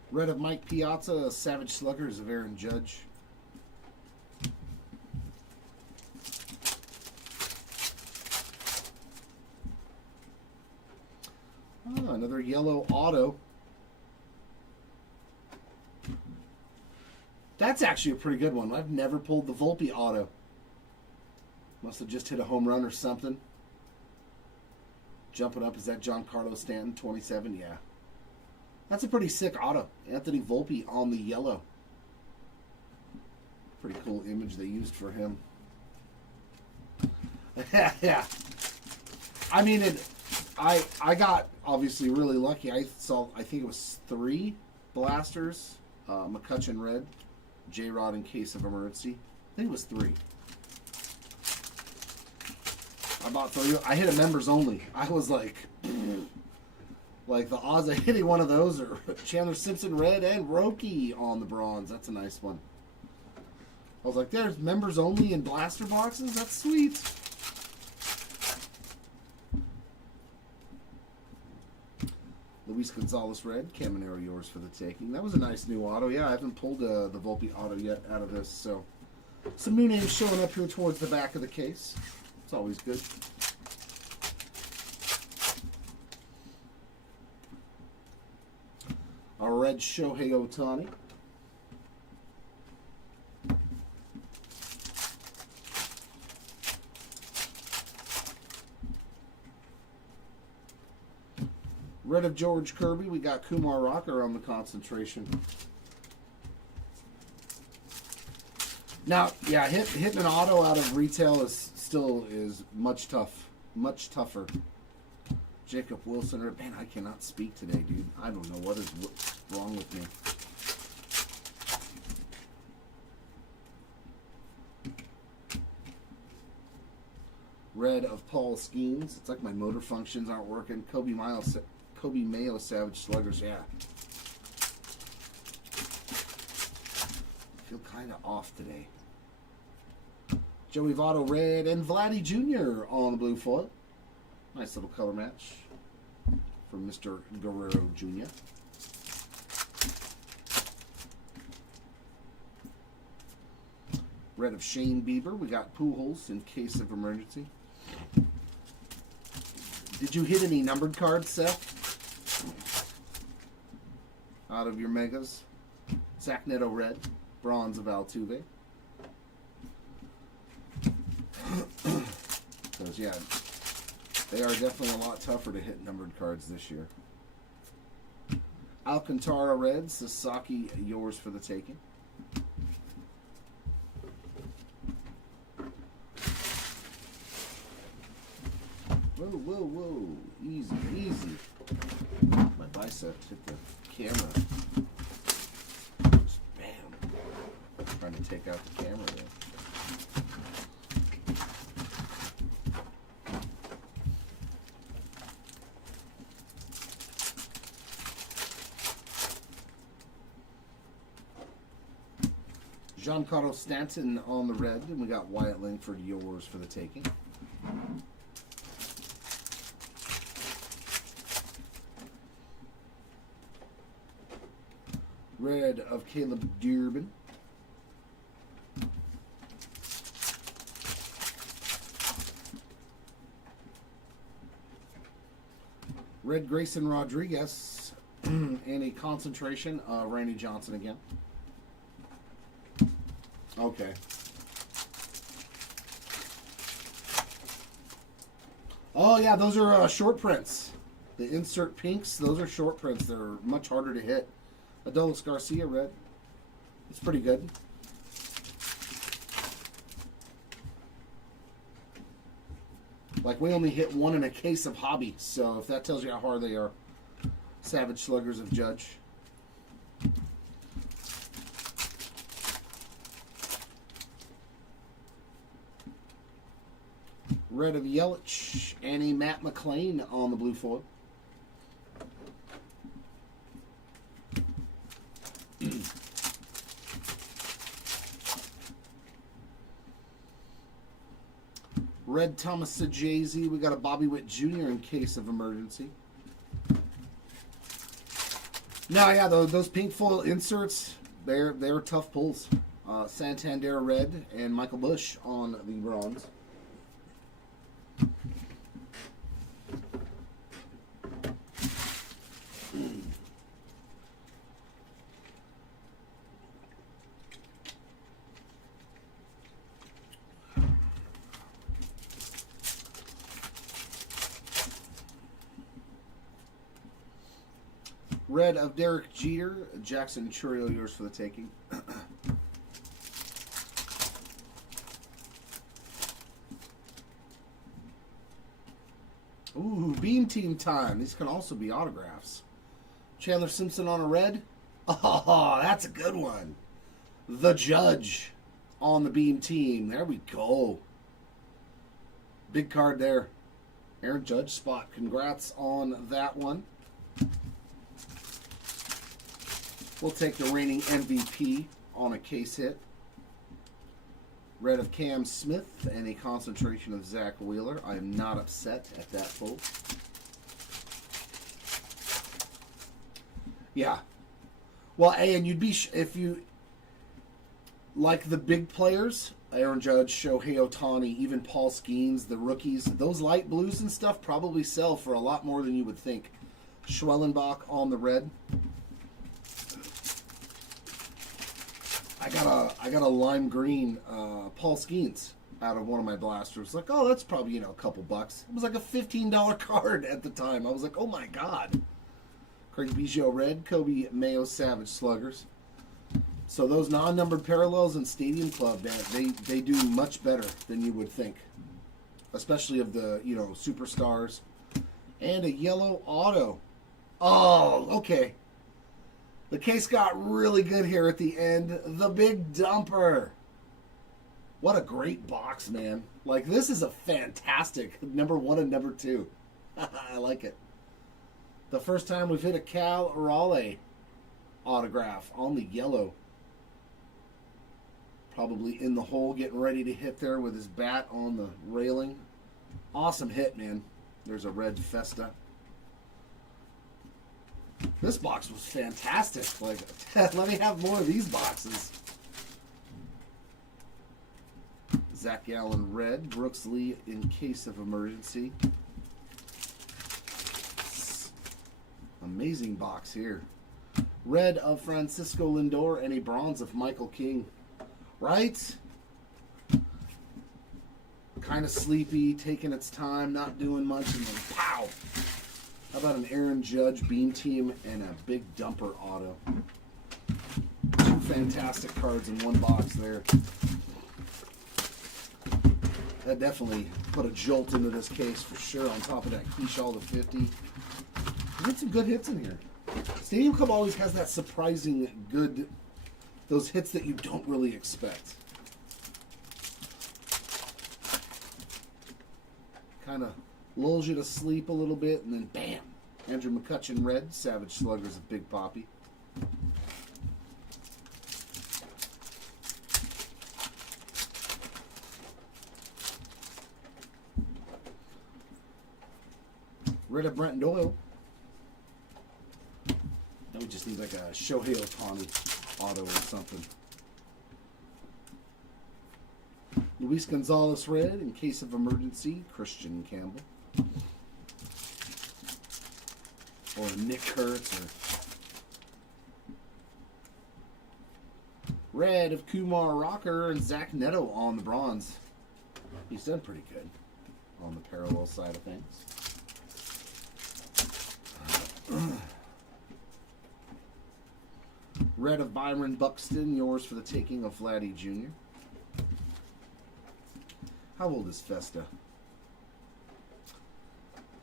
Red of Mike Piazza, Savage Sluggers of Aaron Judge. Oh, another yellow auto. That's actually a pretty good one. I've never pulled the Volpe auto. Must have just hit a home run or something. Jumping up, is that John Carlos Stanton, 27? Yeah. That's a pretty sick auto. Anthony Volpe on the yellow. Pretty cool image they used for him. Yeah. I mean, I got obviously really lucky. I think it was 3 blasters. McCutcheon red. J-Rod in case of emergency. I think it was 3. I bought 3. I hit a members only. I was like the odds of hitting one of those are Chandler Simpson red and Roki on the bronze. That's a nice one. I was like, there's members only in blaster boxes? That's sweet. Luis Gonzalez red, Caminero yours for the taking. That was a nice new auto. Yeah, I haven't pulled the Volpe auto yet out of this. So some new names showing up here towards the back of the case. It's always good. A red Shohei Ohtani. Red of George Kirby. We got Kumar Rocker on the concentration. Now, yeah, hitting an auto out of retail is still is much tougher. Jacob Wilson, man, I cannot speak today, dude. I don't know what's wrong with me. Red of Paul Skeens. It's like my motor functions aren't working. Kobe Mayo Savage Sluggers. Yeah. I feel kind of off today. Joey Votto red and Vladdy Jr. on the blue foil. Nice little color match from Mr. Guerrero Jr. Red of Shane Bieber. We got Pujols in case of emergency. Did you hit any numbered cards, Seth? Out of your megas? Zach Neto red. Bronze of Altuve. Because, yeah, they are definitely a lot tougher to hit numbered cards this year. Alcantara red. Sasaki, yours for the taking. Whoa, whoa, whoa. Easy, easy. My bicep hit the camera. Just bam. Trying to take out the camera there. Giancarlo Stanton on the red, and we got Wyatt Langford, yours for the taking. Red of Caleb Durbin. Red Grayson Rodriguez and a concentration of Randy Johnson again. Okay. Oh yeah, those are short prints. The insert pinks, those are short prints. They're much harder to hit. Adolis Garcia red. It's pretty good. Like, we only hit one in a case of hobby, so if that tells you how hard they are. Savage Sluggers of Judge. Red of Yelich and a Matt McLean on the blue foil. Red Thomas Sajazi. We got a Bobby Witt Jr. in case of emergency. No, yeah, those pink foil inserts, they're tough pulls. Santander red and Michael Busch on the bronze. Red of Derek Jeter. Jackson Chourio, yours for the taking. Ooh, Beam Team time. These can also be autographs. Chandler Simpson on a red. Oh, that's a good one. The Judge on the Beam Team. There we go. Big card there. Aaron Judge spot. Congrats on that one. We'll take the reigning MVP on a case hit. Red of Cam Smith and a concentration of Zach Wheeler. I am not upset at that pull. Yeah. Well, and you'd be, if you, like the big players, Aaron Judge, Shohei Ohtani, even Paul Skeens, the rookies, those light blues and stuff probably sell for a lot more than you would think. Schwellenbach on the red. I got a lime green Paul Skeens out of one of my blasters. Like, oh, that's probably, a couple bucks. It was like a $15 card at the time. I was like, oh my god. Craig Biggio red, Kobe Mayo Savage Sluggers. So those non-numbered parallels in Stadium Club, they do much better than you would think. especially of the, you know, superstars. And a yellow auto. Oh, okay. The case got really good here at the end. The Big Dumper. What a great box, man. Like, this is a fantastic number 1 and number 2. I like it. The first time we've hit a Cal Raleigh autograph on the yellow. Probably in the hole, getting ready to hit there with his bat on the railing. Awesome hit, man. There's a red Festa. This box was fantastic. Like, let me have more of these boxes. Zach Gallen red. Brooks Lee in case of emergency. Amazing box here. Red of Francisco Lindor and a bronze of Michael King. Right? Kind of sleepy, taking its time, not doing much, and then pow! How about an Aaron Judge Beam Team and a Big Dumper auto? 2 fantastic cards in one box there. That definitely put a jolt into this case for sure, on top of that Keyshaw to 50. We had some good hits in here. Stadium Club always has that surprising good, those hits that you don't really expect. Kind of lulls you to sleep a little bit, and then bam! Andrew McCutchen red, Savage Sluggers of Big Poppy. Red of Brent Doyle. Now we just need like a Shohei Ohtani auto or something. Luis Gonzalez red in case of emergency, Christian Campbell. Or Nick Kurtz. Or red of Kumar Rocker and Zach Neto on the bronze. He's done pretty good on the parallel side of things. Red of Byron Buxton, yours for the taking of Vladdy Jr. How old is Festa?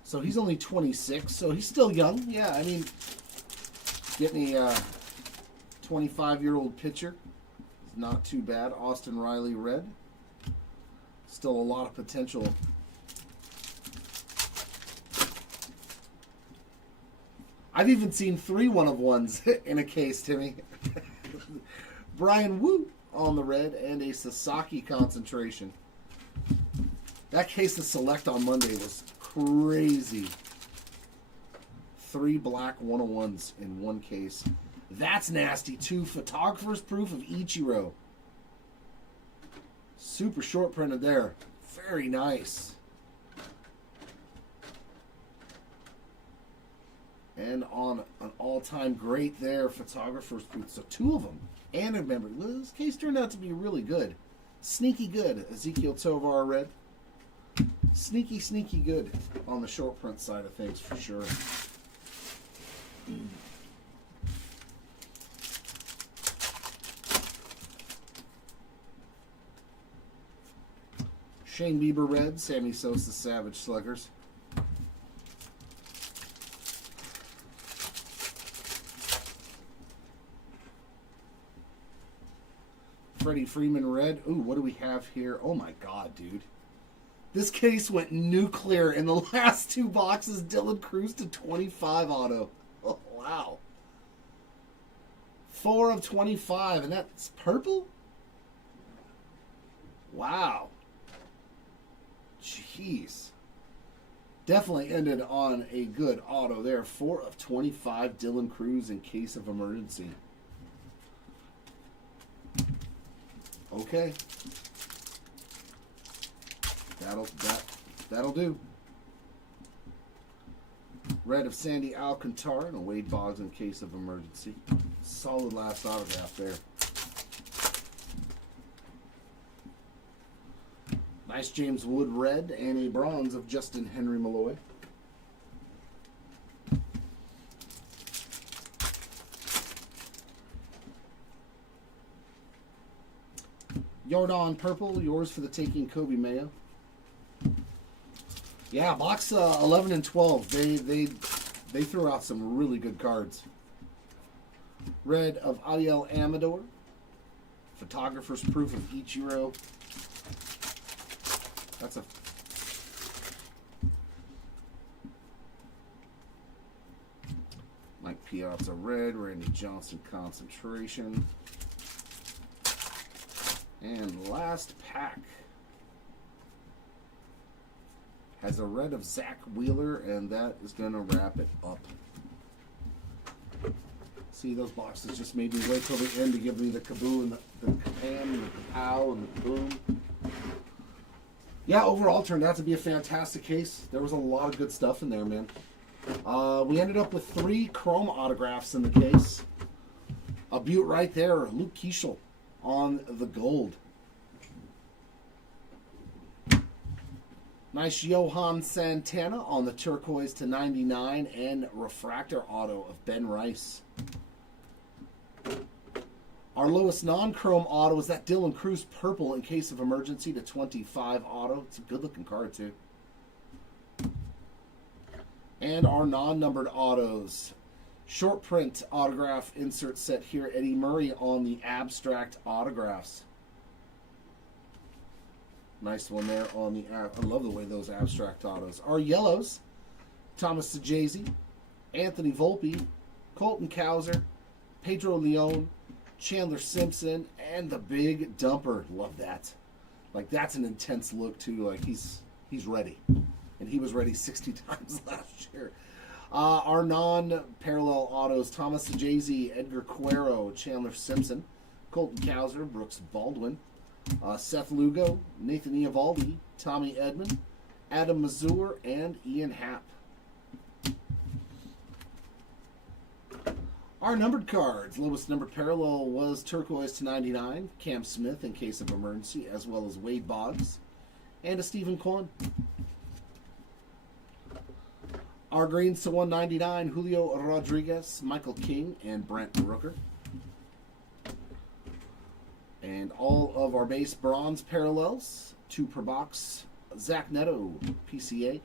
So he's only 26, so he's still young. Yeah, I mean, getting a 25-year-old pitcher is not too bad. Austin Riley red. Still a lot of potential. I've even seen 3 one-of-ones in a case, Timmy. Brian Wu on the red and a Sasaki concentration. That case of Select on Monday was crazy. 3 black 101s in one case. That's nasty too. Photographer's proof of Ichiro. Super short printed there. Very nice. And on an all-time great there, photographer's proof. So 2 of them. And remember, this case turned out to be really good. Sneaky good. Ezekiel Tovar red. Sneaky, sneaky good on the short print side of things for sure. Shane Bieber red, Sammy Sosa Savage Sluggers. Freddie Freeman red. Ooh, what do we have here? Oh my god, dude. This case went nuclear in the last 2 boxes. Dylan Cruz to 25 auto. Oh, wow. 4 of 25, and that's purple? Wow. Jeez. Definitely ended on a good auto there. 4 of 25, Dylan Cruz in case of emergency. Okay. That'll do. Red of Sandy Alcantara and a Wade Boggs in case of emergency. Solid last autograph there. Nice James Wood red and a bronze of Justin Henry Malloy. Jordan purple, yours for the taking, Kobe Mayo. Yeah, box 11 and 12. They threw out some really good cards. Red of Ariel Amador. Photographer's proof of Ichiro. That's a... Mike Piazza red. Randy Johnson concentration. And last pack has a red of Zach Wheeler, and that is going to wrap it up. See, those boxes just made me wait till the end to give me the kaboom and the kapam and the kapow and the kaboom. Yeah, overall turned out to be a fantastic case. There was a lot of good stuff in there, man. We ended up with 3 chrome autographs in the case. A beaut right there, Luke Keeschel on the gold. Nice Johan Santana on the turquoise to 99 and refractor auto of Ben Rice. Our lowest non-chrome auto is that Dylan Cruz purple in case of emergency to 25 auto. It's a good-looking card, too. And our non-numbered autos. Short print autograph insert set here. Eddie Murray on the abstract autographs. Nice one there on the... I love the way those abstract autos. Our yellows. Thomas Sajazi, Anthony Volpe, Colton Cowser, Pedro Leon, Chandler Simpson, and the big dumper. Love that. Like, that's an intense look, too. Like, he's ready. And he was ready 60 times last year. Our non-parallel autos, Thomas Sajazi, Edgar Cuero, Chandler Simpson, Colton Cowser, Brooks Baldwin, Seth Lugo, Nathan Eovaldi, Tommy Edmond, Adam Mazur, and Ian Happ. Our numbered cards, lowest numbered parallel was turquoise to 99, Cam Smith in case of emergency, as well as Wade Boggs, and a Stephen Kwan. Our greens to 199, Julio Rodriguez, Michael King, and Brent Rooker. And all of our base bronze parallels, 2 per box, Zach Neto, PCA,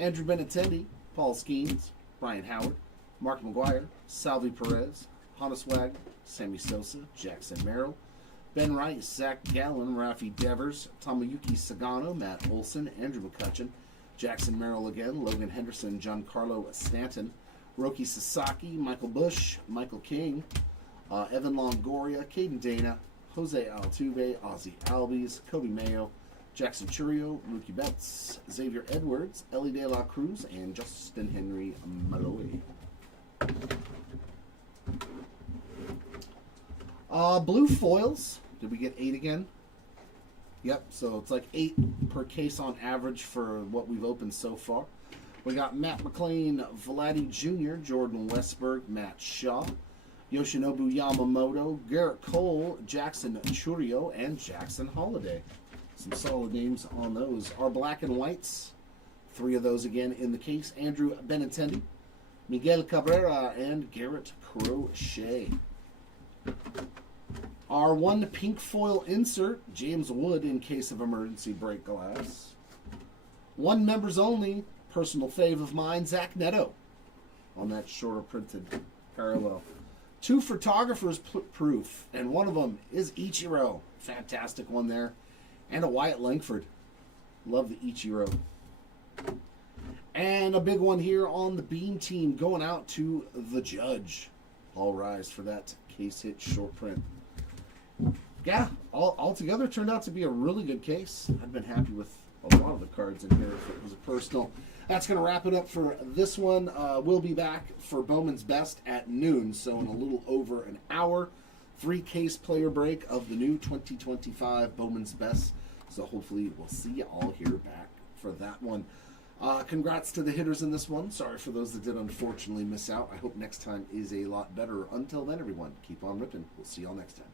Andrew Benintendi, Paul Skeens, Brian Howard, Mark McGuire, Salvi Perez, Hannes Wagner, Sammy Sosa, Jackson Merrill, Ben Rice, Zach Gallen, Rafi Devers, Tomoyuki Sagano, Matt Olson, Andrew McCutcheon, Jackson Merrill again, Logan Henderson, Giancarlo Stanton, Roki Sasaki, Michael Bush, Michael King, Evan Longoria, Caden Dana, Jose Altuve, Ozzie Albies, Kobe Mayo, Jackson Churio, Mookie Betts, Xavier Edwards, Ellie De La Cruz, and Justin Henry Malloy. Blue foils. Did we get 8 again? Yep, so it's like 8 per case on average for what we've opened so far. We got Matt McLean, Vladdy Jr., Jordan Westberg, Matt Shaw, Yoshinobu Yamamoto, Garrett Cole, Jackson Churio, and Jackson Holiday. Some solid names on those. Our black and whites, 3 of those again in the case. Andrew Benintendi, Miguel Cabrera, and Garrett Crochet. Our 1 pink foil insert, James Wood in case of emergency break glass. 1 members only, personal fave of mine, Zach Neto on that shorter printed parallel. 2 photographers proof, and one of them is Ichiro. Fantastic one there. And a Wyatt Langford. Love the Ichiro. And a big one here on the Beam team going out to the Judge. All rise for that case hit short print. Yeah, altogether turned out to be a really good case. I've been happy with a lot of the cards in here if it was a personal. That's going to wrap it up for this one. We'll be back for Bowman's Best at noon, so in a little over an hour. 3-case player break of the new 2025 Bowman's Best. So hopefully we'll see you all here back for that one. Congrats to the hitters in this one. Sorry for those that did unfortunately miss out. I hope next time is a lot better. Until then, everyone, keep on ripping. We'll see you all next time.